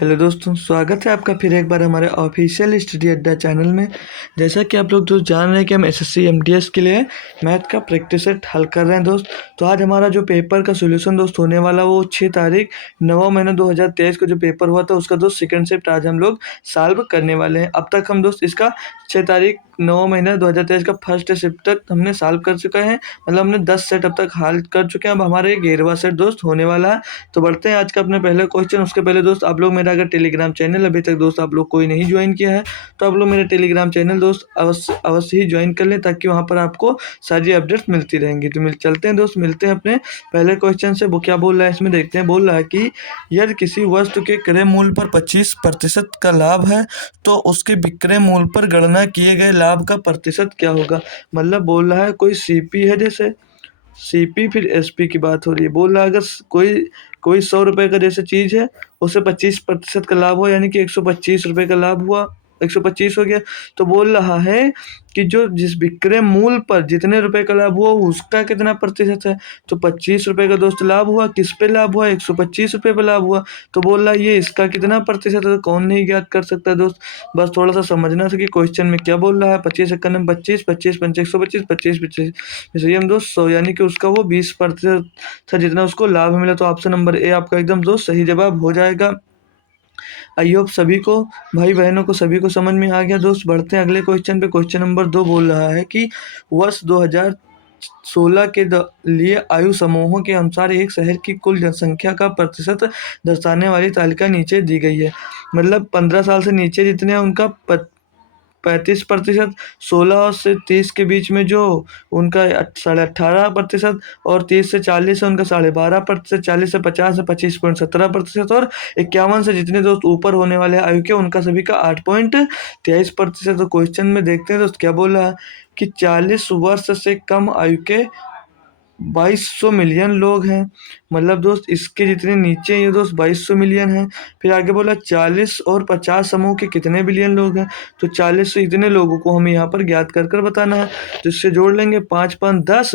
Hello दोस्तों, स्वागत है आपका फिर एक बार हमारे ऑफिशियल स्टडी अड्डा चैनल में। जैसा कि आप लोग दोस्त जान रहे हैं कि हम एसएससी एमटीएस के लिए मैथ का प्रैक्टिस सेट हल कर रहे हैं दोस्त। तो आज हमारा जो पेपर का सॉल्यूशन दोस्त होने वाला वो 6 तारीख 9 महीना 2023 को जो पेपर हुआ था उसका दोस्त सेकंड शिफ्ट आज हम लोग सॉल्व करने वाले हैं। अब तक हम दोस्त इसका 6 तारीख 9 महीना 2023 का फर्स्ट शिफ्ट तक हमने सॉल्व कर चुका है, मतलब हमने 10 सेट अब तक हल कर चुके हैं। अब हमारे 11वां सेट दोस्त होने वाला है। तो बढ़ते हैं आज का अपने पहले क्वेश्चन। उसके पहले दोस्त आप लोग मेरा अगर टेलीग्राम चैनल अभी तक दोस्त आप लोग कोई नहीं ज्वाइन किया है तो आप लोग मेरे टेलीग्राम चैनल दोस्त अवश्य अवश्य ही ज्वाइन कर लें, ताकि वहाँ पर आपको सारी अपडेट्स मिलती रहेंगी। तो चलते हैं दोस्त, मिलते हैं अपने पहले क्वेश्चन से। वो क्या बोल रहा है इसमें देखते हैं। बोल रहा है कि यदि किसी वस्तु के क्रय मूल्य पर 25% का लाभ है तो उसके विक्रय मूल्य पर गणना किए गए लाभ का प्रतिशत क्या होगा। मतलब बोल रहा है कोई सीपी है, जैसे सीपी फिर एसपी की बात हो रही है। बोल रहा है अगर कोई कोई 100 रुपये का जैसे चीज़ है उसे 25% का लाभ हो, यानी कि 125 रुपये का लाभ हुआ, 125 हो गया। तो बोल रहा है कि जो जिस विक्रय मूल्य पर जितने रुपए का लाभ हुआ उसका कितना प्रतिशत है। तो 25 रुपये का दोस्त लाभ हुआ, किस पे लाभ हुआ, 125 रुपये पे लाभ हुआ। तो बोल रहा है ये इसका कितना प्रतिशत है। तो कौन नहीं ज्ञात कर सकता दोस्त, बस थोड़ा सा समझना था कि क्वेश्चन में क्या बोल रहा है। 25 एक नंबर 25, 25 पंच 125, 25 25 जैसे हम दोस्त 100, यानी कि उसका वो 20% था जितना उसको लाभ मिला। तो ऑप्शन नंबर ए आपका एकदम दोस्त सही जवाब हो जाएगा। आई होप सभी को, भाई बहनों को, सभी को समझ में आ गया दोस्त। बढ़ते हैं अगले क्वेश्चन पे। क्वेश्चन नंबर 2 बोल रहा है कि वर्ष 2016 के लिए आयु समूहों के अनुसार एक शहर की कुल जनसंख्या का प्रतिशत दर्शाने वाली तालिका नीचे दी गई है। मतलब 15 साल से नीचे जितने हैं उनका 35%, 16 से 30 के बीच में जो उनका 18.5%, और 30 से 40 है उनका 12.5%, 40 से 50 है 25.17%, और 51 से जितने दोस्त ऊपर होने वाले हैं आयु के उनका सभी का 8.23%। तो क्वेश्चन में देखते हैं दोस्त क्या बोला है कि 40 वर्ष से कम आयु के 2200 मिलियन लोग हैं। मतलब दोस्त इसके जितने नीचे ये दोस्त 2200 मिलियन हैं। फिर आगे बोला 40 और 50 समूह के कितने बिलियन लोग हैं। तो 40 से इतने लोगों को हमें यहाँ पर ज्ञात कर कर बताना है। तो इससे जोड़ लेंगे 5 5 10,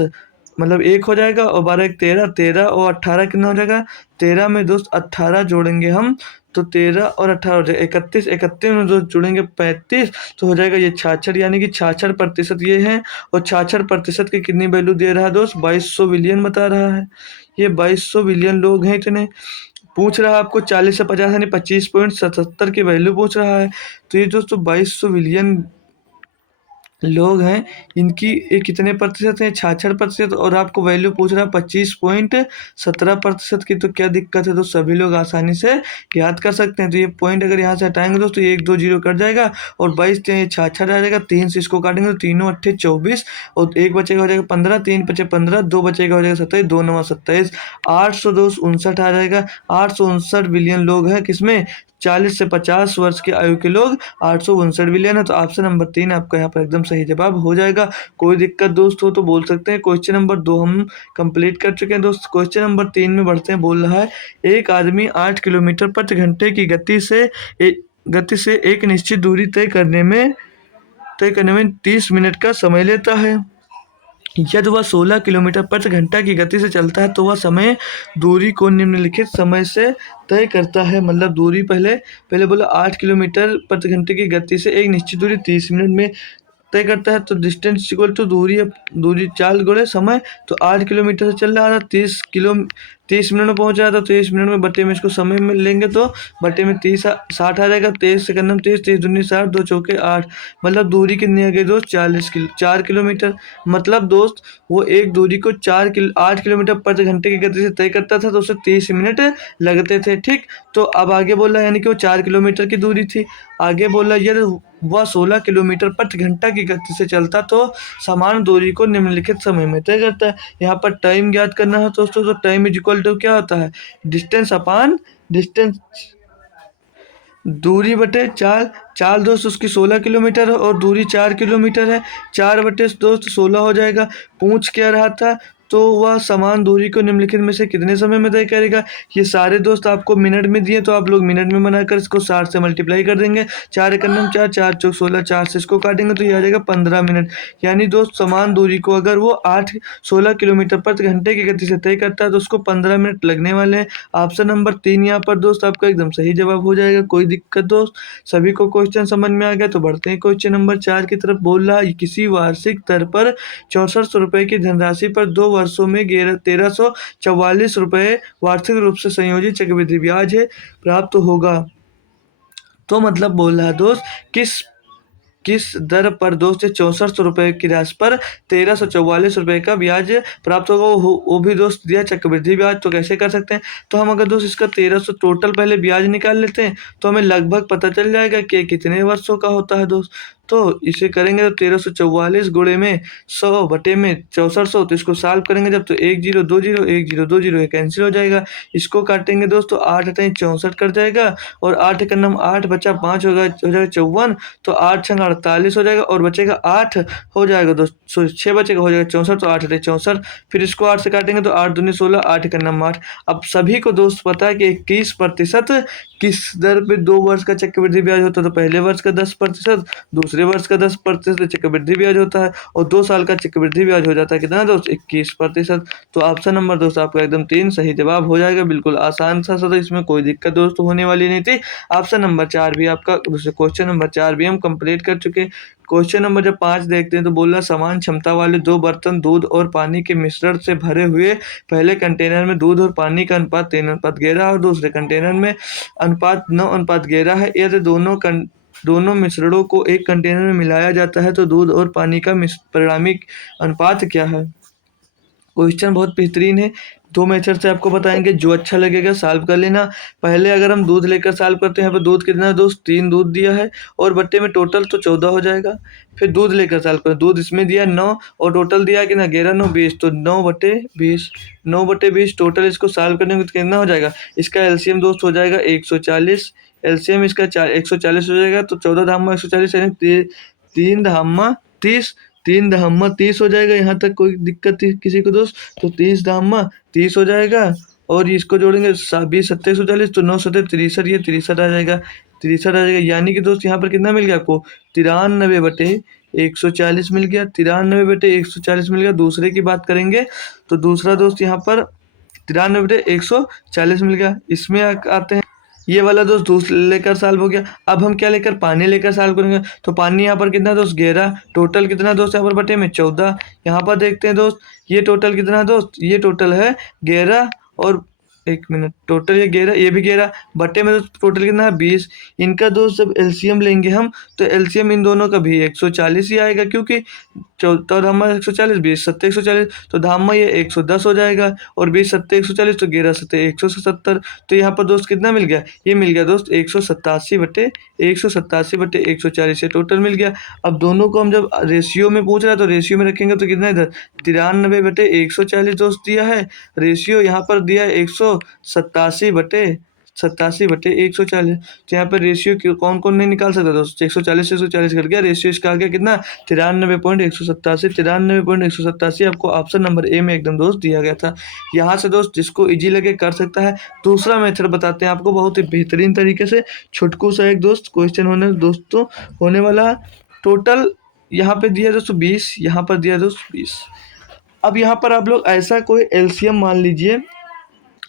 मतलब 1 हो जाएगा, और 12 1 13, 13 और 18 कितना हो जाएगा। 13 में दोस्त 18 जोड़ेंगे हम तो 13 और 18 हो जाएगा 31, 31 में दोस्त जोड़ेंगे 35 तो हो जाएगा ये 66, यानी कि 66% ये है। और 66% की कितनी वैल्यू दे रहा है दोस्त, 2200 बिलियन बता रहा है। ये 2200 बिलियन लोग हैं इतने। पूछ रहा है आपको 40 से 50 यानी 25.77 की वैल्यू पूछ रहा है। तो ये दोस्तों 2200 बिलियन लोग हैं, इनकी ये कितने प्रतिशत है, 66%, और आपको वैल्यू पूछ रहा है 25.17% की। तो क्या दिक्कत है, तो सभी लोग आसानी से याद कर सकते हैं। तो ये पॉइंट अगर यहाँ से हटाएंगे दोस्तों, ये 1 2 0 कट जाएगा, और 22 66 आ जाएगा, 3 से इसको काटेंगे तो तीनों 8 24, और 1 बचेगा हो जाएगा 15, 3 बचे 15, 2 बचेगा हो जाएगा 27, 2 9 27, 859 आ जाएगा। 859 बिलियन लोग हैं किसमें, 40 से 50 वर्ष की आयु के लोग 859 बिलियन है। तो ऑप्शन नंबर 3 आपका यहाँ पर एकदम सही जवाब हो जाएगा। कोई दिक्कत दोस्त हो तो बोल सकते हैं। क्वेश्चन नंबर 2 हम कंप्लीट कर चुके हैं दोस्त। क्वेश्चन नंबर 3 में बढ़ते हैं। बोल रहा है एक आदमी 8 किलोमीटर प्रति घंटे की गति से एक निश्चित दूरी तय करने में 30 मिनट का समय लेता है। यदि वह 16 किलोमीटर प्रति घंटा की गति से चलता है तो वह समय दूरी को निम्नलिखित समय से तय करता है। मतलब दूरी पहले पहले बोला 8 किलोमीटर प्रति घंटे की गति से एक निश्चित दूरी 30 मिनट में तय करता है। तो डिस्टेंस इक्वल टू दूरी है, दूरी 4 गुणे समय। तो 8 किलोमीटर से चल रहा था, 30 मिनट में पहुंच रहा था। 30 मिनट में बटे में इसको समय में लेंगे तो बटे में 30 60 आ जाएगा। 23 सेकंड में 30, 30 दूनी 60, 2 चौके 8, मतलब दूरी कितनी आ गई दोस्त, 4 किलोमीटर। मतलब दोस्त वो एक दूरी को 8 किलोमीटर प्रति घंटे की गति से तय करता था, तो उसे 30 मिनट लगते थे। ठीक, तो अब आगे बोला यानी कि वो 4 किलोमीटर की दूरी थी। आगे बोला यदि वह 16 किलोमीटर प्रति घंटा की गति से चलता तो समान दूरी को निम्नलिखित समय में तय करता है। यहाँ पर टाइम ज्ञात करना है दोस्तों। तो टाइम इज इक्वल टू क्या होता है, डिस्टेंस अपान डिस्टेंस, दूरी बटे 4। 4 दोस्त उसकी 16 किलोमीटर है और दूरी 4 किलोमीटर है। 4 बटे दोस्त 16 हो जाएगा। पूछ क्या रहा था, तो वह समान दूरी को निम्नलिखित में से कितने समय में तय करेगा। ये सारे दोस्त आपको मिनट में दिए, तो आप लोग मिनट में बनाकर इसको 60 से मल्टीप्लाई कर देंगे। 4 एकम 4, 4 चौक 16, 4 से इसको काटेंगे तो ये आ जाएगा 15 मिनट। यानी दोस्त समान दूरी को अगर वो 16 किलोमीटर प्रति घंटे की गति से तय करता है तो उसको 15 मिनट लगने वाले हैं। ऑप्शन नंबर 3 यहाँ पर दोस्त आपका एकदम सही जवाब हो जाएगा। कोई दिक्कत दोस्त, सभी को क्वेश्चन समझ में आ गया। तो बढ़ते हैं क्वेश्चन नंबर 4 की तरफ। बोल रहा है किसी वार्षिक दर पर 6400 रुपए की धनराशि पर 2 वर्षों में 1344 रुपए वार्षिक रूप से संयोजित चक्रवृद्धि ब्याज है प्राप्त होगा। तो मतलब बोल रहा है दोस्त किस दर पर दोस्त 6400 रुपए की राशि पर 1344 रुपए का ब्याज प्राप्त होगा, वो भी दोस्त दिया चक्रवृद्धि ब्याज। तो कैसे कर सकते हैं, तो हम अगर दोस्त इसका 1300 टोटल पहले ब्याज निकाल लेते हैं तो हमें लगभग पता चल जाएगा कि कितने वर्षों का होता है दोस्त। तो इसे करेंगे तो 1344 गुणे में 100 बटे में 6400, तो इसको सॉल्व करेंगे जब तो 1 0 2 0 1 0 2 0 कैंसिल हो जाएगा। इसको काटेंगे दोस्तों 8 अठाई 64 कर जाएगा और 8 का नम 8 बचा 5 होगा, हो जाएगा 54। तो 8 छंग 48 हो जाएगा और बचेगा 8 हो जाएगा दोस्त, सॉरी 6 बचेगा, हो जाएगा 64। तो 8 अठाई 64, फिर इसको 8 से काटेंगे तो 8 दूनी 16, 8 का नम 8। अब सभी को दोस्त पता है कि 21% किस दर पे 2 वर्ष का चक्रवृद्धि ब्याज होता है। तो पहले वर्ष का 10%, दूसरे वर्ष का 10% चक्रवृद्धि ब्याज होता है और 2 साल का चक्रवृद्धि ब्याज हो जाता है कितना दोस्त 21%। तो ऑप्शन नंबर दोस्त आपका एकदम 3 सही जवाब हो जाएगा। बिल्कुल आसान सा, तो इसमें कोई दिक्कत दोस्त होने वाली नहीं थी। ऑप्शन नंबर 4 भी आपका, क्वेश्चन नंबर 4 भी हम कंप्लीट कर चुके हैं। क्वेश्चन नंबर जब 5 देखते हैं तो बोला समान क्षमता वाले 2 बर्तन दूध और पानी के मिश्रण से भरे हुए, पहले कंटेनर में दूध और पानी का अनुपात 3:11 और दूसरे कंटेनर में अनुपात 9:11 है। यदि दोनों मिश्रणों को एक कंटेनर में मिलाया जाता है तो दूध और पानी का परिणामी अनुपात क्या है। क्वेश्चन बहुत बेहतरीन है, 2 मेथड से आपको बताएंगे, जो अच्छा लगेगा सॉल्व कर लेना। पहले अगर हम दूध लेकर सॉल्व करते हैं, यहाँ पर दूध कितना है दोस्त 3 दूध दिया है और बट्टे में टोटल तो 14 हो जाएगा। फिर दूध लेकर सॉल्व करें, दूध इसमें दिया 9 और टोटल दिया कि ना 11 9 20, तो 9/20, 9/20 टोटल। इसको सॉल्व करने में कितना हो जाएगा, इसका एलसीएम दोस्त हो जाएगा 140, एलसीएम इसका 140 हो जाएगा। तो 14 धामा 140 यानी 3 धामा 30, 3 धामा 30 हो जाएगा। यहाँ तक कोई दिक्कत किसी को दोस्त, तो 30 धामा 30 हो जाएगा और इसको जोड़ेंगे 20 सत्ते 140, तो 9 सत्ते 63, ये 63 आ जाएगा, 63 आ जाएगा। यानी कि दोस्त यहाँ पर कितना मिल गया आपको 93/140 मिल गया, 93/140 मिल गया। दूसरे की बात करेंगे तो दूसरा दोस्त यहाँ पर 93/140 मिल गया। इसमें आते हैं, ये वाला दोस्त दूध लेकर सॉल्व हो गया। अब हम क्या लेकर, पानी लेकर सॉल्व करेंगे। तो पानी यहाँ पर कितना दोस्त 11, टोटल कितना दोस्त यहाँ पर बटे में 14। यहाँ पर देखते हैं दोस्त ये टोटल कितना दोस्त, ये टोटल है 11 और 1 मिनट, टोटल ये 11, ये भी 11 बटे में दोस्त टोटल कितना है 20। इनका दोस्त जब एलसीएम लेंगे हम तो एलसीएम इन दोनों का भी 140 ही आएगा, क्योंकि 14 धामा 140, 20 सत्ते 140, तो धामा ये 110 हो जाएगा और 20 सत्ते 140, तो 11 सत्ते 177। तो यहाँ पर दोस्त कितना मिल गया, ये मिल गया दोस्त 187/140 ये टोटल मिल गया। अब दोनों को हम जब रेशियो में पूछ रहा है तो रेशियो में रखेंगे तो कितना इधर 93/140 दोस्त दिया है, रेशियो यहाँ पर दिया है 187/140। तो यहाँ पर रेशियो कौन कौन नहीं निकाल सकता दोस्त, 140 से 140 कर गया, रेशियो इसका आ गया कितना 93.187 आपको ऑप्शन नंबर ए में एकदम दोस्त दिया गया था। यहाँ से दोस्त जिसको इजी लगे कर सकता है। दूसरा मेथड बताते हैं आपको बहुत ही बेहतरीन तरीके से, छुटकू सा एक दोस्त क्वेश्चन होने वाला। टोटल यहाँ पे दिया दोस्तों 20, यहाँ पर दिया दोस्त 20। अब यहाँ पर आप लोग ऐसा कोई एलसीएम मान लीजिए,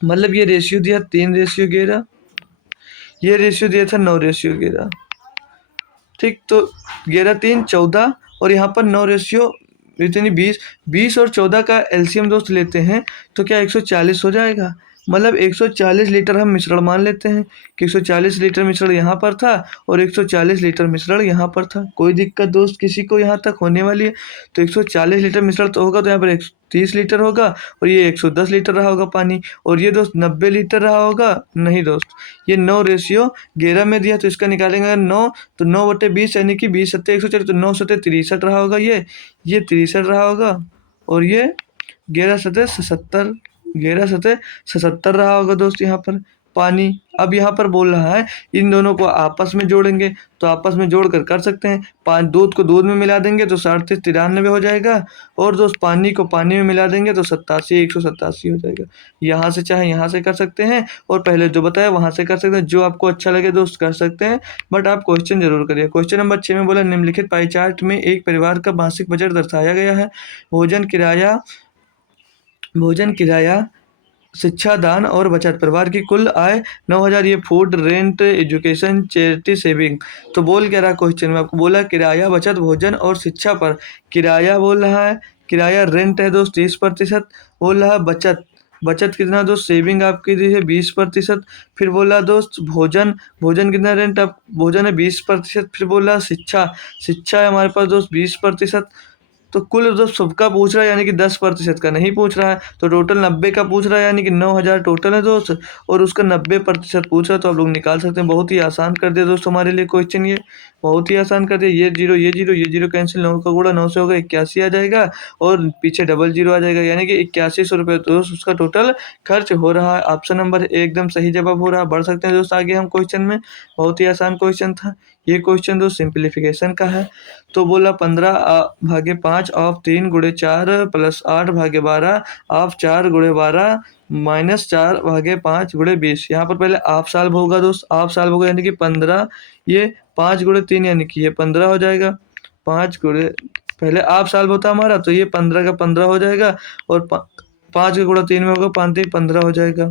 मतलब ये रेशियो दिया 3:11, ये रेशियो दिया था 9:11, ठीक। तो 11 3 14 और यहाँ पर 9 इतनी 20 और 14 का एलसीएम दोस्त लेते हैं तो क्या 140 हो जाएगा। मतलब 140 लीटर हम मिश्रण मान लेते हैं कि 140 लीटर मिश्रण यहाँ पर था और 140 लीटर मिश्रण यहाँ पर था। कोई दिक्कत दोस्त किसी को यहाँ तक होने वाली है। तो 140 लीटर मिश्रण तो होगा, तो यहाँ पर 30 लीटर होगा और ये 110 लीटर रहा होगा पानी, और ये दोस्त 90 लीटर रहा होगा। नहीं दोस्त, ये 9:11 में दिया तो इसका निकालेंगे 9, तो 9/20 यानी कि 20 सत्ते 140, तो 9 सत्ते 63 रहा होगा, ये 63 रहा होगा और ये 11 सत्ते 77 रहा होगा दोस्त यहाँ पर। पानी। अब यहाँ पर बोल रहा है इन दोनों को आपस में जोड़ेंगे, तो आपस में जोड़कर कर सकते हैं। दूध को दूध में मिला देंगे तो 37 93 हो जाएगा, और दोस्त पानी को पानी में मिला देंगे तो 87 187 हो जाएगा। यहाँ से चाहे यहाँ से कर सकते हैं, और पहले जो बताया वहाँ से कर सकते हैं, जो आपको अच्छा लगे दोस्त कर सकते हैं, बट आप क्वेश्चन जरूर करिए। क्वेश्चन नंबर 6 में बोला निम्नलिखित पाई चार्ट में एक परिवार का मासिक बजट दर्शाया गया है। भोजन किराया, शिक्षा दान और बचत। परिवार की कुल आय 9,000, ये food, rent, education, charity, saving. तो बोल क्या रहा क्वेश्चन में, आपको बोला किराया, बचत, भोजन और शिक्षा पर। किराया बोल रहा है, किराया रेंट है दोस्त 30%। बोल रहा है बचत, बचत कितना दोस्त, सेविंग आपकी दी है 20%। फिर बोला दोस्त भोजन, भोजन कितना रेंट, आप भोजन है 20%। फिर बोला शिक्षा, शिक्षा है हमारे पास दोस्त 20%। तो कुल जो सबका पूछ रहा है यानी कि 10% का नहीं पूछ रहा है, तो टोटल 90 का पूछ रहा है, यानी कि 9,000 टोटल है दोस्त, और उसका 90% पूछ रहा है, तो आप लोग निकाल सकते हैं। बहुत ही आसान कर दिया दोस्त हमारे लिए क्वेश्चन, ये बहुत ही आसान कर दिया। ये जीरो ये जीरो ये जीरो कैंसिल, 9 का गुणा 9 से होगा 81 आ जाएगा, और पीछे डबल जीरो आ जाएगा, यानी कि 8100 रुपये दोस्त उसका टोटल खर्च हो रहा है। ऑप्शन नंबर एकदम सही जवाब हो रहा है। बढ़ सकते हैं दोस्त आगे हम क्वेश्चन में, बहुत ही आसान क्वेश्चन था ये क्वेश्चन दोस्त, सिंप्लीफिकेशन का है। तो बोला 15/5 ऑफ 3 गुणे 4 प्लस 8/12 ऑफ 4 गुणे 12 माइनस 4/5 गुणे 20। यहाँ पर पहले ऑफ सॉल्व होगा दोस्त, ऑफ सॉल्व होगा यानी कि 15, ये 5 गुणे 3 यानी कि ये 15 हो जाएगा। 5 गुणे, पहले ऑफ सॉल्व होता हमारा, तो ये 15 का 15 हो जाएगा, और 5 का गुणा 3 में होगा, 5 3 15 हो जाएगा।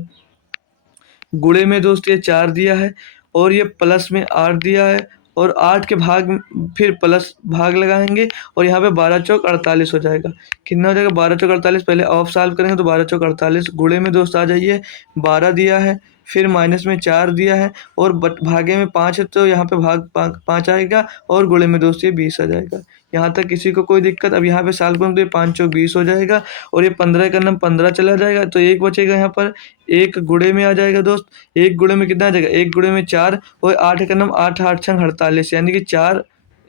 गुणे में दोस्त ये 4 दिया है, और ये प्लस में 8 दिया है, और 8 के भाग फिर प्लस भाग लगाएंगे, और यहाँ पे 12 चौक 48 हो जाएगा। कितना हो जाएगा, 12 चौक 48। पहले ऑफ सॉल्व करेंगे तो 12 चौक 48। गुणे में दोस्त आ जाइए, 12 दिया है, फिर माइनस में 4 दिया है, और भागे में 5 है, तो यहाँ पे भाग 5 आएगा, और गुणे में दोस्त ये 20 आ जाएगा। यहाँ तक किसी को कोई दिक्कत। अब यहाँ पे सॉल्व करेंगे तो ये 5 चौक 20 हो जाएगा, और ये 15 का नाम 15 चला जाएगा, तो एक बचेगा यहाँ पर, एक गुणे में आ जाएगा दोस्त। एक गुणे में कितना आ जाएगा, एक गुणे में 4, और 8 का नाम 8 8 छंग 48, यानी कि 4,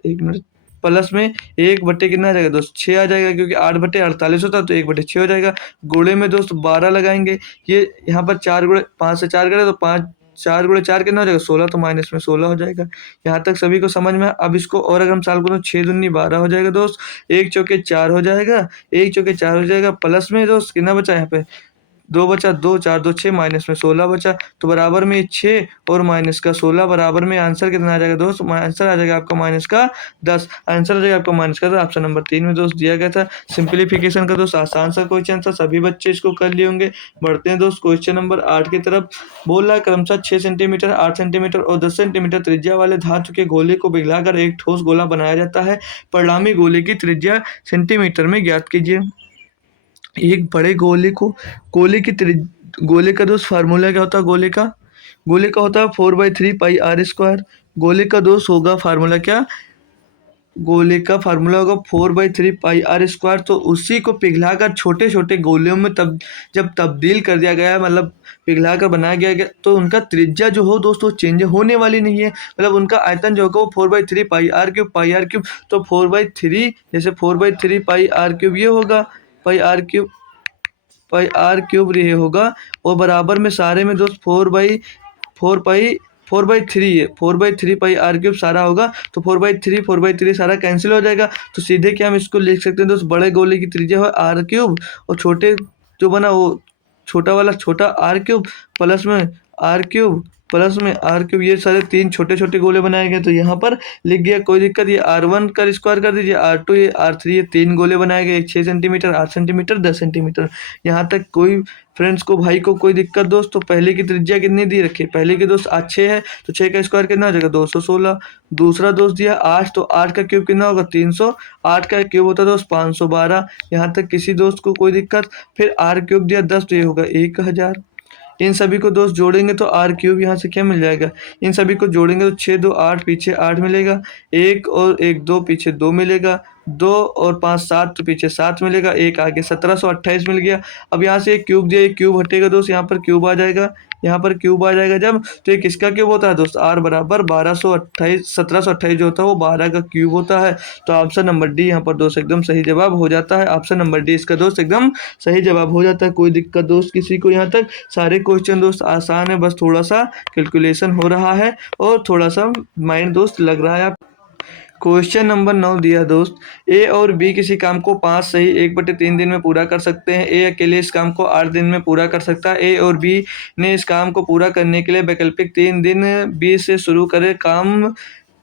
एक मिनट, प्लस में 1 बटे कितना आ जाएगा दोस्त, 6 आ जाएगा, क्योंकि 8 बटे 48 होता है, तो 1 बटे 6 हो जाएगा। गुणे में दोस्त 12 लगाएंगे, ये यहाँ पर 4 गुणे 5 से 4 करें तो 5, 4 गुणे 4 कितना हो जाएगा 16, तो माइनस में 16 हो जाएगा। यहाँ तक सभी को समझ में। अब इसको और अगर हम सॉल्व करें, 6 दूनी 12 हो जाएगा दोस्त, 1 चौके 4 हो जाएगा, 1 चौके 4 हो जाएगा, प्लस में दोस्त कितना बचा यहाँ पे, 2 बचा, 2 4 2 6, माइनस में 16 बचा, तो बराबर में 6 और माइनस का 16, बराबर में आंसर कितना आ जाएगा दोस्त, आंसर आ जाएगा आपका माइनस का 10। आंसर आ जाएगा आपका माइनस का 10। ऑप्शन नंबर 3 में दोस्त दिया गया था। सिंप्लीफिकेशन का दोस्त आसान सा क्वेश्चन था, सभी बच्चे इसको कर लिए होंगे। बढ़ते हैं दोस्त क्वेश्चन नंबर 8 की तरफ। बोल रहा है क्रमशः 6 सेंटीमीटर, 8 सेंटीमीटर और 10 सेंटीमीटर त्रिज्या वाले धातु के गोले को पिघलाकर एक ठोस गोला बनाया जाता है। परिणामी गोले की त्रिज्या सेंटीमीटर में ज्ञात कीजिए। एक बड़े गोले को, गोले का दोस्त फार्मूला क्या होता है, गोले का होता है 4/3 πr²। गोले का दोस्त होगा फार्मूला क्या, गोले का फार्मूला होगा 4/3 πr²। तो उसी को पिघलाकर छोटे छोटे गोलियों में जब तब्दील कर दिया गया, मतलब पिघलाकर बनाया गया, तो उनका त्रिज्या जो हो दोस्तों चेंज होने वाली नहीं है। मतलब उनका आयतन जो होगा वो 4/3 πr³ तो 4/3, जैसे 4/3 πr³ ये होगा, πr³ ये होगा, और बराबर में सारे में दोस्त 4/3 है, 4/3 πr³ सारा होगा, तो 4/3 सारा कैंसिल हो जाएगा। तो सीधे क्या हम इसको लिख सकते हैं दोस्त, बड़े गोले की त्रिज्या है r³, और छोटे जो बना वो छोटा वाला छोटा r³ प्लस में r³, ये सारे 3 छोटे छोटे गोले बनाए गए। तो यहाँ पर लिख गया, कोई दिक्कत। ये r1 का स्क्वायर कर दीजिए, r2 ये r3, ये 3 गोले बनाए गए, 6 सेंटीमीटर, 8 सेंटीमीटर, 10 सेंटीमीटर। यहाँ तक कोई फ्रेंड्स को, भाई को कोई दिक्कत दोस्त। तो पहले की त्रिज्या कितनी दी रखी है, पहले की दोस्त 6 है, तो 6 का स्क्वायर कितना हो जाएगा 216। दूसरा दोस्त दिया 8, तो 8 का क्यूब कितना होगा 300, 8 का क्यूब होता है दोस्त 512। यहाँ तक किसी दोस्त को कोई दिक्कत। फिर r³ दिया 10, तो ये होगा 1000। इन सभी को दोस्त जोड़ेंगे तो r³ यहाँ से क्या मिल जाएगा, इन सभी को जोड़ेंगे तो 6 2 8, पीछे 8 मिलेगा, 1 और 1 2, पीछे 2 मिलेगा, 2 और 5 7, तो पीछे 7 मिलेगा, 1 आगे 1728 मिल गया। अब यहाँ से एक क्यूब दिया, एक क्यूब हटेगा दोस्त, यहाँ पर क्यूब आ जाएगा, यहाँ पर क्यूब आ जाएगा जब, तो ये किसका क्यूब होता है दोस्त, r बराबर 1728 जो होता है वो 12 का क्यूब होता है। तो ऑप्शन नंबर डी यहाँ पर दोस्त एकदम सही जवाब हो जाता है। ऑप्शन नंबर डी इसका दोस्त एकदम सही जवाब हो जाता है। कोई दिक्कत दोस्त किसी को यहाँ तक? सारे क्वेश्चन दोस्त आसान है, बस थोड़ा सा कैलकुलेशन हो रहा है और थोड़ा सा माइंड दोस्त लग रहा है। क्वेश्चन नंबर 9 दिया दोस्त, ए और बी किसी काम को 5 सही 1/3 दिन में पूरा कर सकते हैं। ए अकेले इस काम को 8 दिन में पूरा कर सकता है। ए और बी ने इस काम को पूरा करने के लिए वैकल्पिक 3 दिन बी से शुरू करे काम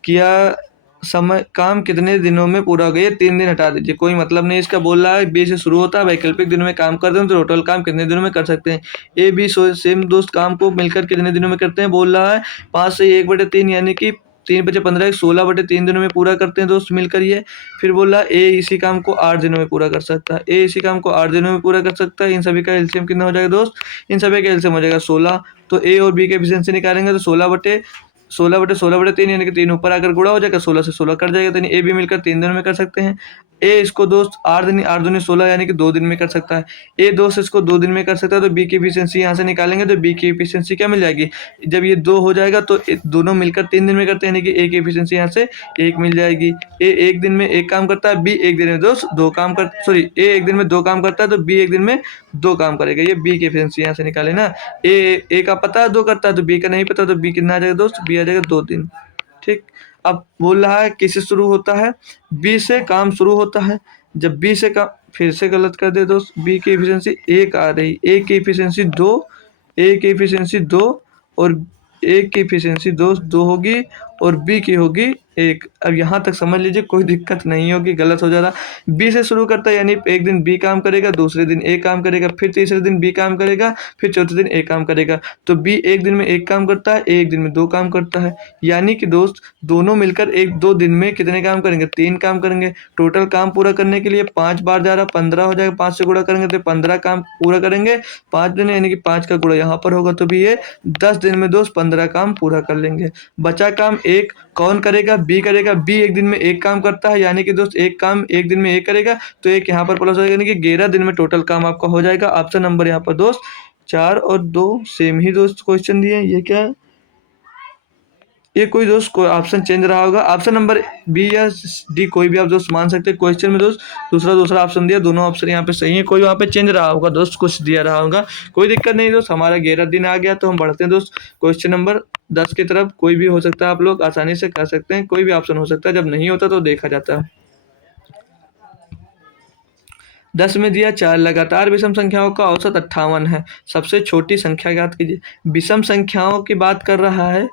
किया, समय काम कितने दिनों में पूरा हो गया? 3 दिन हटा दीजिए, कोई मतलब नहीं इसका। बोल रहा है बी से शुरू होता है, वैकल्पिक दिनों में काम करते हैं तो टोटल काम कितने दिनों में कर सकते हैं। ए बी सेम दोस्त काम को मिलकर कितने दिनों में करते हैं? बोल रहा है 5 से 1/3 यानी कि 3 × 5 = 15, 16/3 दिनों में पूरा करते हैं दोस्त मिलकर ये। फिर बोला ए इसी काम को 8 दिनों में पूरा कर सकता है। ए इसी काम को 8 दिनों में पूरा कर सकता है। इन सभी का एलसीएम कितना हो जाएगा दोस्त? इन सभी का एलसीएम हो जाएगा 16। तो ए और बी के एफिशिएंसी निकालेंगे तो 16/16/3 यानी कि 3 ऊपर आकर गुणा हो जाएगा, 16 से 16 कट जाएगा। तो ए बी मिलकर 3 दिनों में कर सकते हैं। ए इसको दोस्त 8 दिन 8 दूनी 16 यानी कि 2 दिन में कर सकता है। ए दोस्त इसको 2 दिन में कर सकता है। तो बी की एफिशिएंसी यहाँ से निकालेंगे तो बी की एफिशिएंसी क्या मिल जाएगी? जब ये 2 हो जाएगा तो दोनों मिलकर 3 दिन में करते हैं, यानी कि ए की एफिशिएंसी यहाँ से 1 मिल जाएगी। ए एक दिन में 1 काम करता है, बी एक दिन में दोस्त 2 काम कर सॉरी ए एक दिन में 2 काम करता है तो बी एक दिन में 2 काम करेगा। ये बी की एफिशिएंसी यहाँ से निकाले ना। ए का पता है 2 करता है तो बी का नहीं पता, तो बी कितना आ जाएगा दोस्त? बी आ जाएगा 2 दिन। ठीक, अब बोल रहा है किससे शुरू होता है? बी से काम शुरू होता है। जब बी से काम, फिर से गलत कर दे दोस्त, बी की एफिशिएंसी 1 आ रही, ए की एफिशिएंसी 2, ए की एफिशिएंसी 2 और ए की एफिशिएंसी दोस्त 2 होगी और बी की होगी 1। अब यहाँ तक समझ लीजिए, कोई दिक्कत नहीं होगी। गलत हो जा रहा, बी से शुरू करता है यानी एक दिन बी काम करेगा, दूसरे दिन ए काम करेगा, फिर तीसरे दिन बी काम करेगा, फिर चौथे दिन ए काम करेगा। तो बी एक दिन में 1 काम करता है, ए एक दिन में 2 काम करता है, यानी कि दोस्त दोनों मिलकर 1-2 दिन में कितने काम करेंगे? 3 काम करेंगे। टोटल काम पूरा करने के लिए 5 बार जा रहा, 15 हो जाएगा। 5 से गुणा करेंगे तो 15 काम पूरा करेंगे 5 दिन, यानी कि 5 का गुणा यहाँ पर होगा तो भी ये 10 दिन में दोस्त 15 काम पूरा कर लेंगे। बचा काम 1 कौन करेगा? बी करेगा। बी एक दिन में 1 काम करता है, यानी कि दोस्त 1 काम एक दिन में 1 करेगा तो 1 यहाँ पर प्लस हो जाएगा, यानी कि 11 दिन में टोटल काम आपका हो जाएगा। ऑप्शन नंबर यहाँ पर दोस्त 4 और 2 सेम ही दोस्त क्वेश्चन दिए हैं। ये क्या है? ये कोई दोस्त कोई ऑप्शन चेंज रहा होगा। ऑप्शन नंबर बी या डी कोई भी आप दोस्त मान सकते हैं। क्वेश्चन में दोस्त दूसरा ऑप्शन दिया, दोनों ऑप्शन यहाँ पे सही है। कोई वहाँ पे चेंज रहा होगा दोस्त, कुछ दिया रहा होगा, कोई दिक्कत नहीं दोस्त। हमारा 11 दिन आ गया तो हम बढ़ते हैं दोस्त क्वेश्चन नंबर 10 की तरफ। कोई भी हो सकता है, आप लोग आसानी से कर सकते हैं, कोई भी ऑप्शन हो सकता है, जब नहीं होता तो देखा जाता है। 10 में दिया 4 लगातार विषम संख्याओं का औसत 58 है, सबसे छोटी संख्या ज्ञात कीजिए। विषम संख्याओं की बात कर रहा है,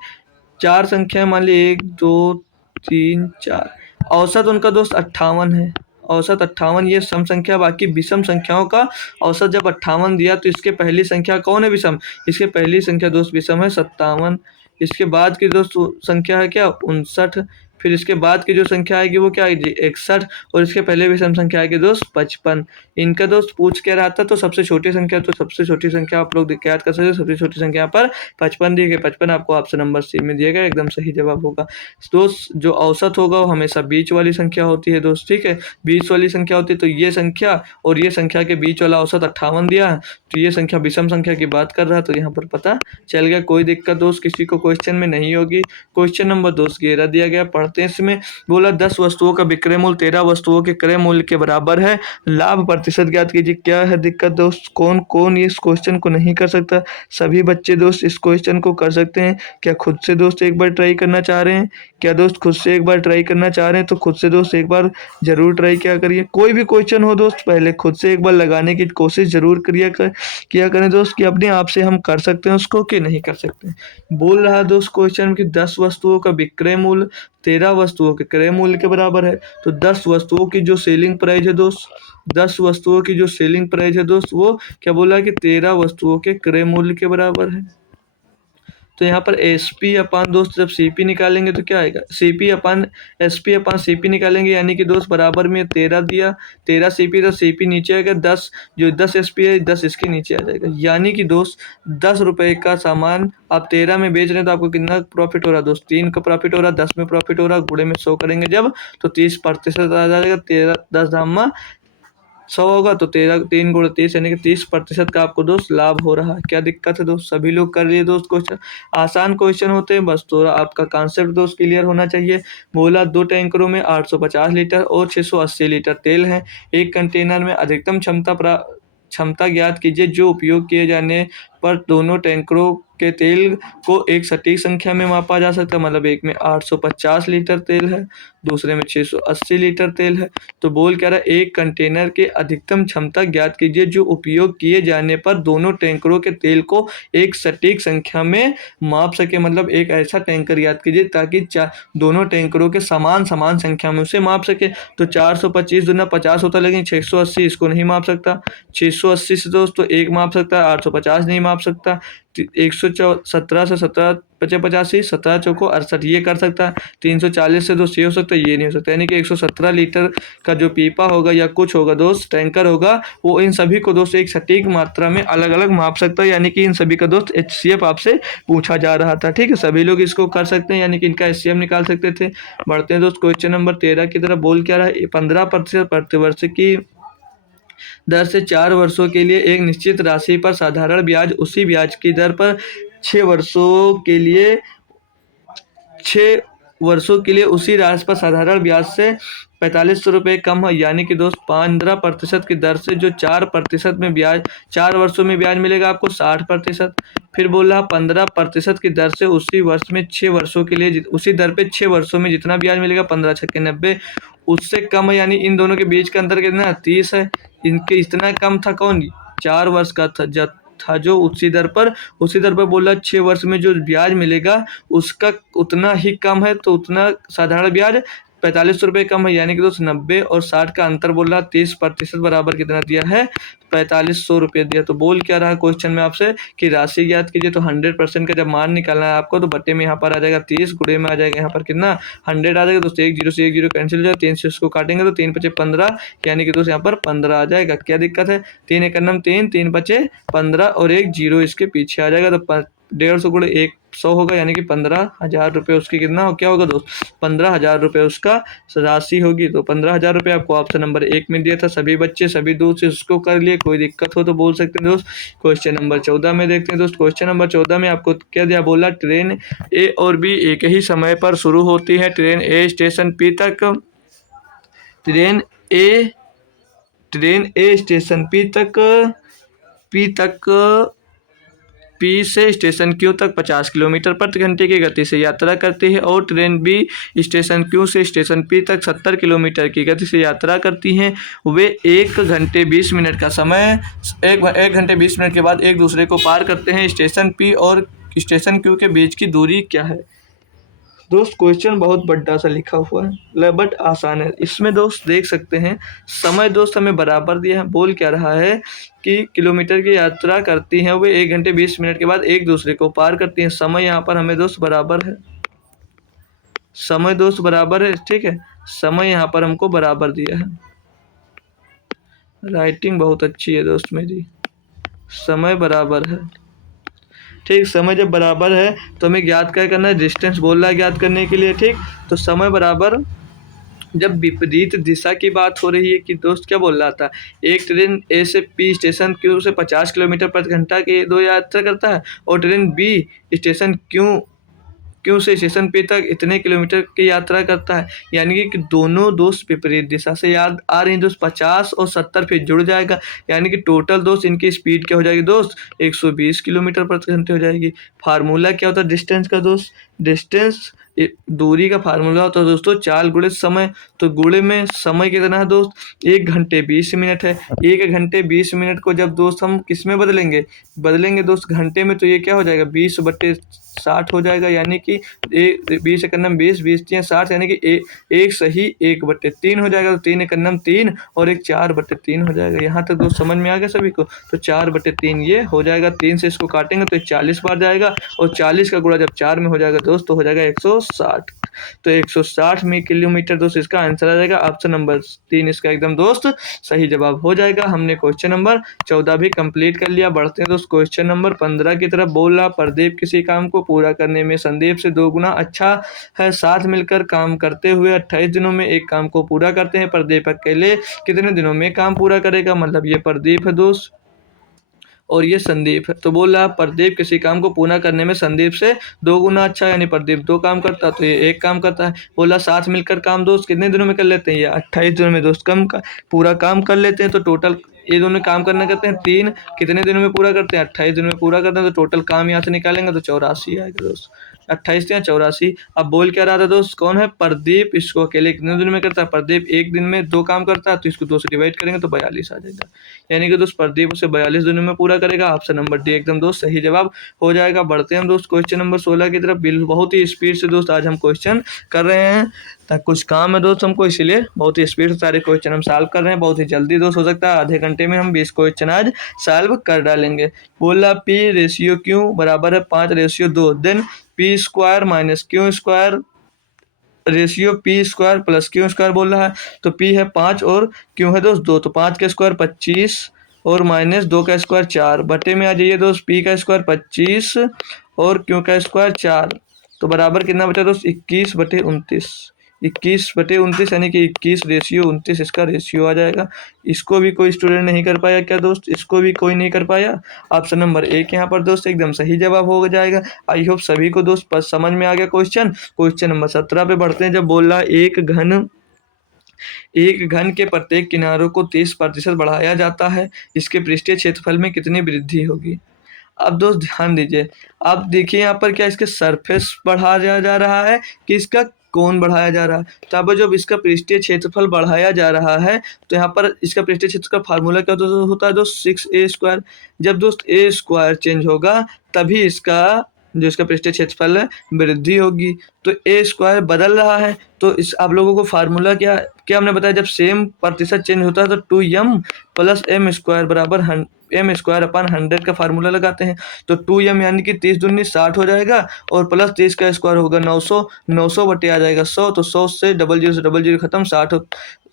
4 संख्या मान ली 1 2 3 4, औसत उनका दोस्त 58 है। औसत 58 ये सम संख्या, बाकी विषम संख्याओं का औसत जब 58 दिया तो इसके पहली संख्या कौन है विषम? इसके पहली संख्या दोस्त विषम है 57। इसके बाद की दोस्त संख्या है क्या? 59। फिर इसके बाद की जो संख्या आएगी वो क्या आएगी? 61। और इसके पहले विषम संख्या आएगी दोस्त 55। इनका दोस्त पूछ क्या रहा था? तो सबसे छोटी संख्या, तो सबसे छोटी संख्या आप लोग याद कर सकते हैं। सबसे छोटी संख्या पर 55 दी गई। 55 आपको ऑप्शन नंबर सी में दिया गया, एकदम सही जवाब होगा दोस्त। जो औसत होगा वो हमेशा बीच वाली संख्या होती है दोस्त, ठीक है, बीच वाली संख्या होती है। तो ये संख्या और ये संख्या के बीच वाला औसत 58 दिया है, तो ये संख्या विषम संख्या की बात कर रहा है, तो यहाँ पर पता चल गया। कोई दिक्कत दोस्त किसी को क्वेश्चन में नहीं होगी। क्वेश्चन नंबर 11 दिया गया, पढ़ते हैं इसमें। बोला 10 वस्तुओं का विक्रय मूल्य 13 वस्तुओं के क्रय मूल्य के बराबर है, लाभ प्रतिशत ज्ञात कीजिए। क्या है दिक्कत दोस्त? कौन कौन इस क्वेश्चन को नहीं कर सकता? सभी बच्चे दोस्त इस क्वेश्चन को कर सकते हैं। क्या खुद से दोस्त एक बार ट्राई करना चाह रहे हैं? क्या दोस्त खुद से एक बार ट्राई करना चाह रहे हैं? तो खुद से दोस्त एक बार जरूर ट्राई किया करिए। कोई भी क्वेश्चन हो दोस्त, पहले खुद से एक बार लगाने की कोशिश जरूर किया करें दोस्त, कि अपने आप से हम कर सकते हैं उसको कि नहीं कर सकते। बोल रहा है दोस्त क्वेश्चन कि 10 वस्तुओं का विक्रय मूल्य 13 वस्तुओं के क्रय मूल्य के बराबर है। तो 10 वस्तुओं की जो सेलिंग प्राइस है दोस्त, 10 वस्तुओं की जो सेलिंग प्राइस है दोस्त, वो क्या बोला कि 13 वस्तुओं के क्रय मूल्य के बराबर है। तो यहाँ पर SP अपान दोस्त जब CP निकालेंगे तो क्या आएगा? CP अपान SP अपान CP निकालेंगे, यानी कि दोस्त बराबर में 13 दिया, 13 CP, तो CP नीचे आएगा 10, जो 10 SP है 10 इसके नीचे आ जाएगा। यानी कि दोस्त 10 रुपये का सामान आप 13 में बेच रहे हैं तो आपको कितना प्रॉफिट हो रहा है दोस्त? 3 का प्रॉफिट हो रहा है, 10 में प्रॉफिट हो रहा है, गुणे में 100 करेंगे जब तो 30% आ जाएगा। 13 10 धामा 100 होगा तो 3 गुणे 30 यानी कि 30% का आपको दोस्त लाभ हो रहा है। क्या दिक्कत है दोस्त? सभी लोग कर लिए दोस्त क्वेश्चन। आसान क्वेश्चन होते हैं, बस थोड़ा आपका कॉन्सेप्ट दोस्त क्लियर होना चाहिए। बोला 2 टैंकरों में 850 लीटर और 680 लीटर तेल है। एक कंटेनर में अधिकतम क्षमता ज्ञात कीजिए जो उपयोग किए जाने पर दोनों टैंकरों के तेल को एक सटीक संख्या में मापा जा सकता है। मतलब एक में 850 लीटर तेल है, दूसरे में 680 लीटर तेल है। तो बोल क्या रहा है, एक कंटेनर के अधिकतम क्षमता ज्ञात कीजिए जो उपयोग किए जाने पर दोनों टैंकरों के तेल को एक सटीक संख्या में माप सके। मतलब एक ऐसा टैंकर याद कीजिए ताकि दोनों टैंकरों के समान समान संख्या में उसे माप सके। तो 425 दूना 50 होता, लेकिन 680 इसको नहीं माप सकता। 680 से दोस्तों एक माप सकता है, 850 नहीं माप सकता। 117 से 17 पचे 85, 17 चौको 68 ये कर सकता है। 340 से दोस्त ये हो सकता है, ये नहीं हो सकता। यानी कि 117 लीटर का जो पीपा होगा या कुछ होगा दोस्त, टैंकर होगा, वो इन सभी को दोस्त एक सटीक मात्रा में अलग अलग माप सकता है। यानी कि इन सभी का दोस्त HCF आपसे पूछा जा रहा था। ठीक है, सभी लोग इसको कर सकते हैं, यानी कि इनका HCF निकाल सकते थे। बढ़ते हैं दोस्त क्वेश्चन नंबर 13 की तरफ। बोल क्या रहा है, 15% प्रतिवर्ष की दर से 4 वर्षों के लिए एक निश्चित राशि पर साधारण ब्याज उसी ब्याज की दर पर 6 वर्षों के लिए 6 वर्षों के लिए उसी राशि पर साधारण ब्याज से 4500 रुपये कम है। यानी कि दोस्त 15% की दर से जो 4% में ब्याज 4 वर्षों में ब्याज मिलेगा आपको 60%। फिर बोल रहा 15% की दर से उसी वर्ष में 6 वर्षों के लिए उसी दर पे 6 वर्षों में जितना ब्याज मिलेगा 15 छक्के 90, उससे कम है। यानी इन दोनों के बीच का अंतर कितना है, 30 है। इनके इतना कम था कौन, 4 वर्ष का था जो उसी दर पर बोला 6 वर्ष में जो ब्याज मिलेगा उसका उतना ही कम है। तो उतना साधारण ब्याज 4500 रुपये कम है। यानी कि दोस्त 90 और 60 का अंतर बोल रहा 30% बराबर कितना दिया है, 4500 रुपये दिया। तो बोल क्या रहा क्वेश्चन में आपसे कि राशि ज्ञात कीजिए। तो 100% का जब मान निकालना है आपको तो बट्टे में यहाँ पर आ जाएगा 30, गुणे में आ जाएगा यहाँ पर कितना 100 आ जाएगा दोस्त। 1 0 से 1 0 कैंसिल हो जाएगा, 3 से उसको काटेंगे तो 3 5 15, यानी कि दोस्त यहाँ पर 15 आ जाएगा। क्या दिक्कत है, 3 1 3, 3 5 15 और 1 0 इसके पीछे आ जाएगा। तो 150 गुणे 100 होगा, यानी कि 15,000 रुपये उसकी कितना हो क्या होगा दोस्त, 15,000 रुपये उसका राशि होगी। तो 15,000 रुपये आपको ऑप्शन नंबर 1 में दिया था। सभी बच्चे सभी दोस्त इसको कर लिए, कोई दिक्कत हो तो बोल सकते हैं दोस्त। क्वेश्चन नंबर 14 में देखते हैं दोस्त। क्वेश्चन नंबर 14 में आपको क्या दिया, बोला ट्रेन ए और बी एक ही समय पर शुरू होती है। ट्रेन ए स्टेशन पी तक स्टेशन पी से स्टेशन क्यू तक 50 किलोमीटर प्रति घंटे की गति से यात्रा करती है, और ट्रेन बी स्टेशन क्यू से स्टेशन पी तक 70 किलोमीटर की गति से यात्रा करती हैं। वे 1 घंटे 20 मिनट का समय 1 घंटे 20 मिनट के बाद एक दूसरे को पार करते हैं। स्टेशन पी और स्टेशन क्यू के बीच की दूरी क्या है। दोस्त क्वेश्चन बहुत बड़ा सा लिखा हुआ है बट आसान है। इसमें दोस्त देख सकते हैं समय दोस्त हमें बराबर दिया है। बोल क्या रहा है कि किलोमीटर की यात्रा करती हैं वे 1 घंटे 20 मिनट के बाद एक दूसरे को पार करती हैं। समय यहाँ पर हमें दोस्त बराबर है, समय दोस्त बराबर है। ठीक है, समय यहाँ पर हमको बराबर दिया है। राइटिंग बहुत अच्छी है दोस्त मेरी। समय बराबर है, ठीक। समय जब बराबर है तो हमें ज्ञात क्या करना है, डिस्टेंस बोल रहा है ज्ञात करने के लिए। ठीक, तो समय बराबर जब विपरीत दिशा की बात हो रही है कि दोस्त क्या बोल रहा था, एक ट्रेन ए से पी स्टेशन क्यू से 50 किलोमीटर प्रति घंटा की दो यात्रा करता है, और ट्रेन बी स्टेशन क्यू से स्टेशन पे तक इतने किलोमीटर की यात्रा करता है। यानी कि दोनों दोस्त विपरीत दिशा से याद आ रही हैं दोस्त। 50 और 70 फिर जुड़ जाएगा, यानी कि टोटल दोस्त इनकी स्पीड क्या हो जाएगी दोस्त, 120 किलोमीटर प्रति घंटे हो जाएगी। फार्मूला क्या होता है डिस्टेंस का दोस्त, डिस्टेंस दूरी का फार्मूला होता है दोस्तों 4 गुणे समय। तो गुणे में समय कितना है दोस्त, 1 घंटे 20 मिनट है। 1 घंटे 20 मिनट को जब दोस्त हम किस में बदलेंगे दोस्त घंटे में, तो ये क्या हो जाएगा 20/60 हो जाएगा। यानी कि 20 एकन्नम 20, 20 3 60, यानी कि एक सही 1/3 हो जाएगा। तो 3 एकन्नम 3 और 1 4/3 हो जाएगा। यहाँ तक दोस्त समझ में आ गया सभी को। तो 4/3 ये हो जाएगा। 3 से इसको काटेंगे तो 40 बार जाएगा, और 40 का गुणा जब 4 में हो जाएगा दोस्त तो हो जाएगा 160। तो 160 किलोमीटर दोस्त इसका आंसर आ जाएगा। ऑप्शन नंबर 3 इसका एकदम दोस्त सही जवाब हो जाएगा। हमने क्वेश्चन नंबर 14 भी कंप्लीट कर लिया। बढ़ते हैं दोस्त क्वेश्चन नंबर 15 की तरफ। बोल रहा प्रदीप किसी काम को पूरा करने में संदीप से 2 गुना अच्छा है। साथ मिलकर काम करते हुए 28 दिनों में एक काम को पूरा करते हैं। प्रदीप अकेले कितने दिनों में काम पूरा करेगा? मतलब ये प्रदीप है दोस्त और ये संदीप है। तो बोल रहा प्रदीप किसी काम को पूरा करने में संदीप से 2 गुना अच्छा, यानी प्रदीप 2 काम करता है तो ये 1 काम करता है। बोला साथ मिलकर काम दोस्त कितने दिनों में कर लेते हैं? ये 28 दिनों में दोस्त पूरा काम कर लेते हैं। तो टोटल ये दोनों काम करना करते हैं 3, कितने दिनों में पूरा करते हैं? 28 दिनों में पूरा करते हैं। तो टोटल काम यहाँ से निकालेंगे तो 84 आएगा दोस्त। 28 या 84। अब बोल क्या रहा था दोस्त? कौन है? प्रदीप इसको अकेले कितने दिन में करता है? प्रदीप 1 दिन में 2 काम करता है तो इसको 2 से डिवाइड करेंगे तो 42 आ जाएगा। यानी कि दोस्त प्रदीप उसे 42 दिनों में पूरा करेगा। ऑप्शन नंबर डी एकदम दोस्त सही जवाब हो जाएगा। बढ़ते हैं हम दोस्त क्वेश्चन नंबर 16 की तरफ। बहुत ही स्पीड से दोस्त आज हम क्वेश्चन कर रहे हैं, कुछ काम है दोस्त हमको, इसीलिए बहुत ही स्पीड से सारे क्वेश्चन हम सॉल्व कर रहे हैं। बहुत ही जल्दी दोस्त हो सकता है आधे घंटे में हम 20 क्वेश्चन आज सॉल्व कर डालेंगे। बोला P रेशियो Q बराबर है 5:2। Then P square minus Q square ratio P square plus Q square बोल रहा है। तो P है 5 और Q है दोस्त 2, तो 5 का स्क्वायर 25 और माइनस 2 का स्क्वायर 4। बटे में आ जाइए दोस्त, P का स्क्वायर 25 और Q का स्क्वायर 4, तो बराबर कितना बचा दोस्त? 21/29। 21/29 यानी कि 21 रेशियो 29 इसका रेशियो आ जाएगा। इसको भी कोई स्टूडेंट नहीं कर पाया क्या दोस्त? इसको भी कोई नहीं कर पाया। ऑप्शन नंबर 1 यहाँ पर दोस्त एकदम सही जवाब हो जाएगा। आई होप सभी को दोस्त समझ में आ गया क्वेश्चन। क्वेश्चन नंबर 17 पे बढ़ते हैं। जब बोल रहा एक घन के प्रत्येक किनारों को 30% बढ़ाया जाता है, इसके पृष्ठीय क्षेत्रफल में कितनी वृद्धि होगी? अब दोस्त ध्यान दीजिए। अब देखिए यहाँ पर क्या इसके सरफेस बढ़ाया जा रहा है कि इसका कोण बढ़ाया जा रहा है? तो अब जब इसका पृष्ठीय क्षेत्रफल बढ़ाया जा रहा है तो यहाँ पर इसका पृष्ठीय क्षेत्र का फार्मूला क्या होता है दोस्त? 6a²। जब दोस्त a स्क्वायर चेंज होगा तभी इसका जो इसका पृष्ठीय क्षेत्रफल है वृद्धि होगी। तो a स्क्वायर बदल रहा है तो इस आप लोगों को फार्मूला क्या क्या हमने बताया? जब सेम प्रतिशत चेंज होता है तो 2m प्लस m स्क्वायर बराबर m स्क्वायर अपन 100 का फार्मूला लगाते हैं। तो 2m यानी कि 30 दूनी 60 हो जाएगा और प्लस 30 का स्क्वायर होगा 900, 900 बटे आ जाएगा 100, तो 100 से 00 खत्म,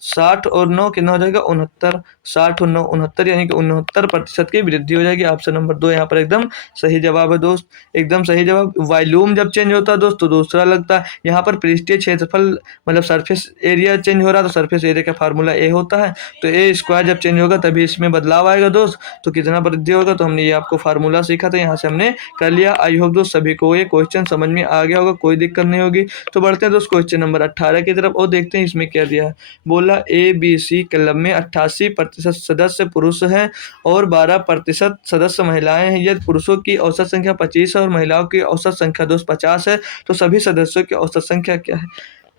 60 और 9 कितना हो जाएगा? 69। 60 और 9 69, यानी कि 69% की वृद्धि हो जाएगी। ऑप्शन नंबर 2 यहाँ पर एकदम सही जवाब है दोस्त, एकदम सही जवाब। वॉल्यूम जब चेंज होता है दोस्त तो दूसरा लगता है। यहाँ पर पृष्ठीय क्षेत्रफल मतलब सरफेस एरिया चेंज हो रहा है तो सरफेस एरिया का फार्मूला a होता है। तो a स्क्वायर जब चेंज होगा तभी इसमें बदलाव आएगा दोस्त। तो कितना वृद्धि होगा? तो हमने ये आपको फार्मूला सीखा था, यहाँ से हमने कर लिया। आई होप दोस्त सभी को ये क्वेश्चन समझ में आ गया होगा, कोई दिक्कत नहीं होगी। तो बढ़ते हैं दोस्त क्वेश्चन नंबर 18 की तरफ और देखते हैं इसमें क्या दिया है। बोला ABC क्लब में 88% सदस्य पुरुष हैं और 12% सदस्य महिलाएं हैं। यदि पुरुषों की औसत संख्या 25 है और महिलाओं की औसत संख्या दोस्त 50 है तो सभी सदस्यों की औसत संख्या क्या है?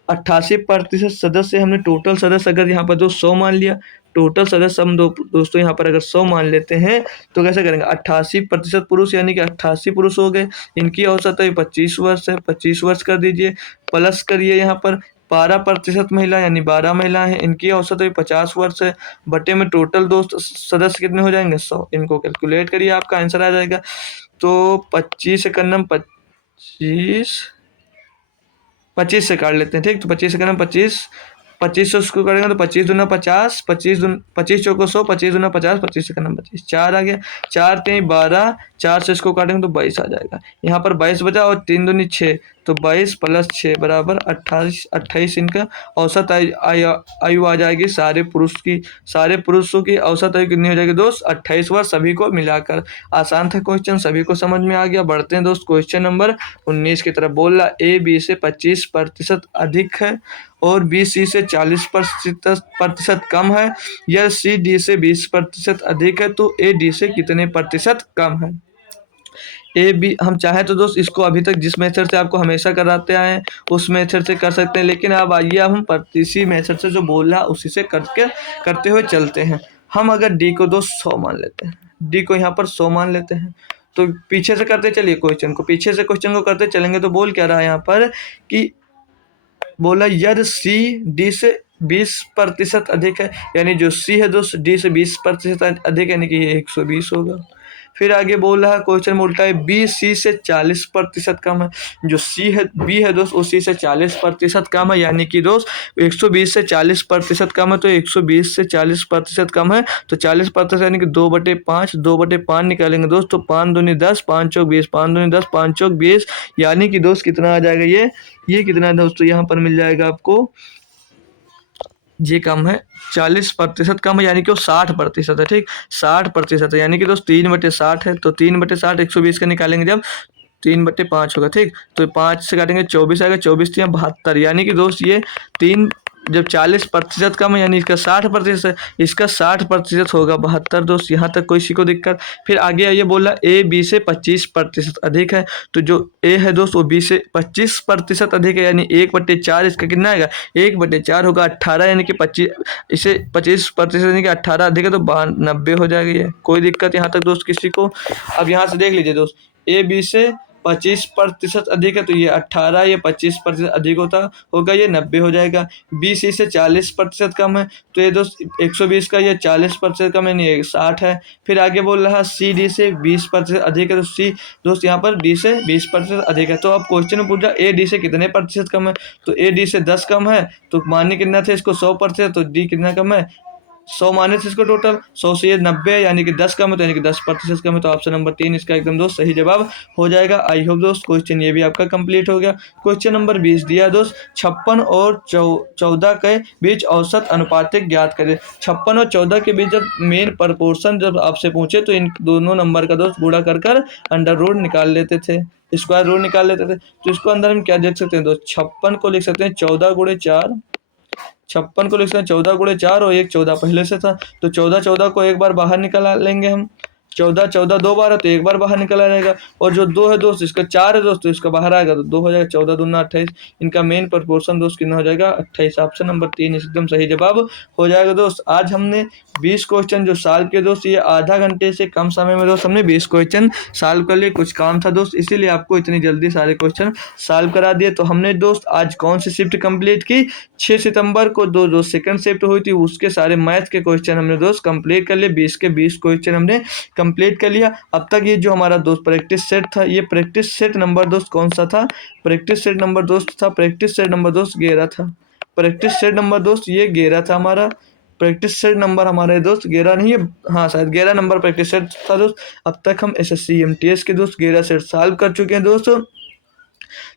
88% सदस्य हमने टोटल सदस्य अगर यहाँ पर दोस्त 100 मान लिया, टोटल सदस्य हम दोस्तों यहाँ पर अगर 100 मान लेते हैं तो कैसे करेंगे? 88% पुरुष यानी कि 88 पुरुष हो गए, इनकी औसत है 25 वर्ष है, 25 वर्ष कर दीजिए, प्लस करिए यहाँ पर 12% महिला यानी 12 महिलाएं हैं, इनकी औसत है 50 वर्ष है, बटे में टोटल दोस्त सदस्य कितने हो जाएंगे? 100। इनको कैलकुलेट करिए, आपका आंसर आ जाएगा। तो 25 से करना 25 से काट लेते हैं, ठीक। तो 25 से करना 25 से उसको करेंगे तो 25 दूना 50, 25 चौको 100, 25 दूना 50, 25 से करना 25, 4 आ गया, 4 3 12, 4 से इसको काटेंगे तो 22 आ जाएगा। यहाँ पर 22 बचा और 3 दूनी 6, तो 22 प्लस 6 बराबर 28 इनका औसत आयु आ जाएगी। सारे पुरुषों की औसत आयु कितनी हो जाएगी दोस्त? 28 वर्ष, सभी को मिलाकर। आसान था क्वेश्चन, सभी को समझ में आ गया। बढ़ते हैं दोस्त क्वेश्चन नंबर 19 की तरफ। बोल रहा A B से 25% अधिक है और B C से 40% कम है, या C D से 20% अधिक है तो A D से कितने प्रतिशत कम है? ए बी हम चाहे तो दोस्त इसको अभी तक जिस मेथड से आपको हमेशा कराते आए हैं उस मेथड से कर सकते हैं, लेकिन अब आइए अब हम इसी मेथड से जो बोल रहा है उसी से करते हुए चलते हैं। हम अगर डी को दोस्त 100 मान लेते हैं, डी को यहाँ पर 100 मान लेते हैं, तो पीछे से करते चलिए क्वेश्चन को करते चलेंगे। तो बोल क्या रहा है यहाँ पर कि बोला यदि सी डी से 20% अधिक है, यानी जो सी है दोस्त डी से 20% अधिक, यानी कि ये 120 होगा। फिर आगे बोल रहा है क्वेश्चन बोलता है बी सी से 40% कम है। जो सी है बी है दोस्त, उसी से 40% कम है, यानी कि दोस्त 120 से 40% कम है, तो 120 से 40% कम है तो 40% यानी कि 2/5, 2/5 निकालेंगे दोस्त, तो 5 दूनी 10, 5 चौक 20, 5 दूनी 10, 5 चौक 20, यानी कि दोस्त कितना आ जाएगा ये कितना है दोस्तों, यहाँ पर मिल जाएगा आपको, ये कम है 40% कम है, यानी कि वो 60% है। ठीक, 60% है, यानी कि दोस्त 3/60 है, तो 3/60 120 का निकालेंगे जब 3/5 होगा। ठीक, तो 5 से काटेंगे 24 आएगा, 24 या 72, यानी कि दोस्त ये तीन जब 40% कम है यानी इसका 60% है, इसका 60% होगा 72 दोस्त। यहाँ तक कोई सी को दिक्कत। फिर आगे आइए, बोला ए बी से 25% अधिक है, तो जो ए है दोस्त वो बी से 25% अधिक है, यानी 1/4 इसका कितना आएगा, 1/4 होगा 18, यानी कि 25, इसे 25% यानी कि 18 अधिक है तो 90 हो जाएगा। ये कोई दिक्कत यहाँ तक दोस्त किसी को। अब यहाँ से देख लीजिए दोस्त, ए बी से 25% अधिक है तो ये 18, ये 25% अधिक होगा ये 90 हो जाएगा। बी सी से 40% कम है, तो ये दोस्त 120 का ये 40% कम है, नहीं ये 60 है। फिर आगे बोल रहा है सी डी से 20% अधिक है, तो सी दोस्त यहाँ पर डी से 20% अधिक है। तो अब क्वेश्चन में पूछा ए डी से कितने प्रतिशत कम है, तो ए डी से 10 कम है, तो मानने कितना थे इसको 100%, तो डी कितना कम है 100 माइनस इसको टोटल 100 से ये 90 है, यानी कि 10 कम है, तो यानी कि 10% कम है, तो ऑप्शन नंबर 3 इसका एकदम दोस्त सही जवाब हो जाएगा। आई होप दोस्त क्वेश्चन ये भी आपका कंप्लीट हो गया। क्वेश्चन नंबर 20 दिया दोस्त, 56 और 14 के बीच औसत अनुपातिक ज्ञात करें। 56 और 14 के बीच जब मेन प्रपोर्शन जब आपसे पूछे तो इन दोनों नंबर का दोस्त गुणा कर अंडर रूट निकाल लेते थे, स्क्वायर रूट निकाल लेते थे। तो इसको अंदर हम क्या देख सकते हैं दोस्त, 56 को लिख सकते हैं 14 × 4, 56 को लिख सकते हैं 14 × 4 और एक 14 पहले से था, तो 14 को एक बार बाहर निकाल लेंगे हम, 14 2 बार है तो एक बार बाहर निकला जाएगा, और जो 2 है दोस्त इसका 4 है दोस्त, तो इसका बाहर आएगा तो 2 हो जाएगा, 14 दूना 28, इनका मेन प्रपोर्शन दोस्त कितना हो जाएगा 28। ऑप्शन नंबर 3 एकदम सही जवाब हो जाएगा दोस्त। आज हमने 20 क्वेश्चन जो सॉल्व किए दोस्त, ये आधा घंटे से कम समय में दोस्त हमने 20 क्वेश्चन सॉल्व कर लिए। कुछ काम था दोस्त इसीलिए आपको इतनी जल्दी सारे क्वेश्चन सॉल्व करा दिए। तो हमने दोस्त आज कौन सी शिफ्ट कंप्लीट की, 6 सितंबर को जो सेकंड शिफ्ट हुई थी उसके सारे मैथ के क्वेश्चन हमने दोस्त कंप्लीट कर लिए, 20 के 20 क्वेश्चन हमने कंप्लीट कर लिया। अब तक ये जो हमारा दोस्त प्रैक्टिस सेट था, ये प्रैक्टिस सेट नंबर दोस्त कौन सा था, प्रैक्टिस सेट नंबर दोस्त था, प्रैक्टिस सेट नंबर दोस्त 11 था, प्रैक्टिस सेट नंबर दोस्त ये 11 था हमारा, प्रैक्टिस सेट नंबर हमारे दोस्त 11 नहीं है, हाँ शायद 11 नंबर प्रैक्टिस सेट था दोस्त। अब तक हम एसएससी एमटीएस के दोस्त 11 सेट सॉल्व कर चुके हैं दोस्तों।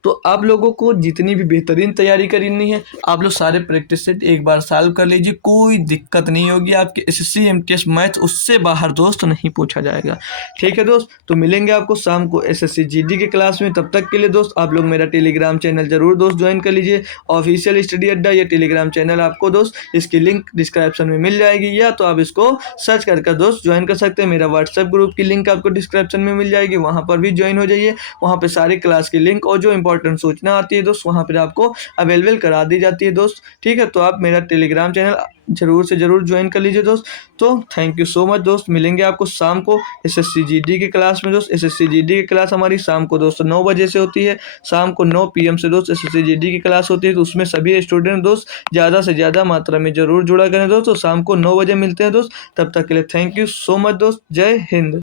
तो आप लोगों को जितनी भी बेहतरीन तैयारी करनी है, आप लोग सारे प्रैक्टिस सेट एक बार सॉल्व कर लीजिए, कोई दिक्कत नहीं होगी, आपके एसएससी एमटीएस मैथ उससे बाहर दोस्त नहीं पूछा जाएगा। ठीक है दोस्त, तो मिलेंगे आपको शाम को एसएससी जीडी के क्लास में। तब तक के लिए दोस्त आप लोग मेरा टेलीग्राम चैनल जरूर दोस्त ज्वाइन कर लीजिए, ऑफिशियल स्टडी अड्डा, ये टेलीग्राम चैनल आपको दोस्त इसकी लिंक डिस्क्रिप्शन में मिल जाएगी, या तो आप इसको सर्च करके दोस्त ज्वाइन कर सकते हैं। मेरा व्हाट्सएप ग्रुप की लिंक आपको डिस्क्रिप्शन में मिल जाएगी, वहाँ पर भी ज्वाइन हो जाइए, वहाँ पर सारी क्लास की लिंक और जो इंपॉर्टेंट सूचना आती है दोस्त वहाँ पर आपको अवेलेबल करा दी जाती है दोस्त। ठीक है, तो आप मेरा टेलीग्राम चैनल जरूर से जरूर ज्वाइन कर लीजिए दोस्त। तो थैंक यू सो मच दोस्त, मिलेंगे आपको शाम को एसएससी जीडी की क्लास में दोस्त। एसएससी जीडी की क्लास हमारी शाम को दोस्त 9 बजे से होती है, शाम को 9 PM से दोस्त एसएससी जीडी की क्लास होती है, तो उसमें सभी स्टूडेंट दोस्त ज़्यादा से ज़्यादा मात्रा में जरूर जुड़ा करें दोस्त। तो शाम को 9 बजे मिलते हैं दोस्त, तब तक के लिए थैंक यू सो मच दोस्त, जय हिंद।